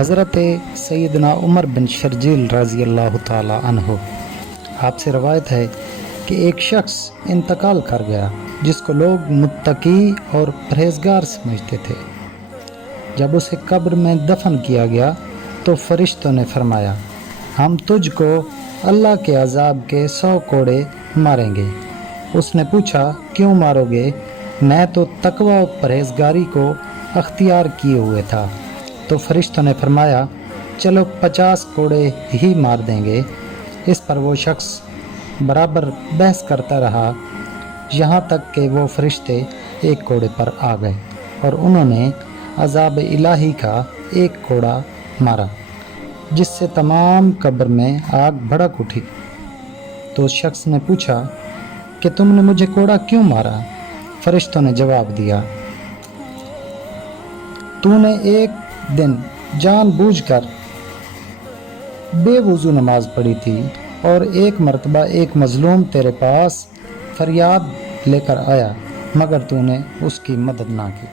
حضرت سیدنا عمر بن شرجیل رضی اللہ تعالی عنہ، آپ سے روایت ہے کہ ایک شخص انتقال کر گیا جس کو لوگ متقی اور پرہیزگار سمجھتے تھے۔ جب اسے قبر میں دفن کیا گیا تو فرشتوں نے فرمایا، ہم تجھ کو اللہ کے عذاب کے 100 کوڑے ماریں گے۔ اس نے پوچھا، کیوں مارو گے؟ میں تو تقوی و پرہیزگاری کو اختیار کیے ہوئے تھا۔ تو فرشتوں نے فرمایا، چلو 50 کوڑے ہی مار دیں گے۔ اس پر وہ شخص برابر بحث کرتا رہا یہاں تک کہ وہ فرشتے 1 کوڑے پر آ گئے اور انہوں نے عذاب الہی کا 1 کوڑا مارا، جس سے تمام قبر میں آگ بھڑک اٹھی۔ تو اس شخص نے پوچھا کہ تم نے مجھے کوڑا کیوں مارا؟ فرشتوں نے جواب دیا، تو نے ایک دن جان بوجھ کر بے وضو نماز پڑھی تھی اور ایک مرتبہ ایک مظلوم تیرے پاس فریاد لے کر آیا مگر تو نے اس کی مدد نہ کی۔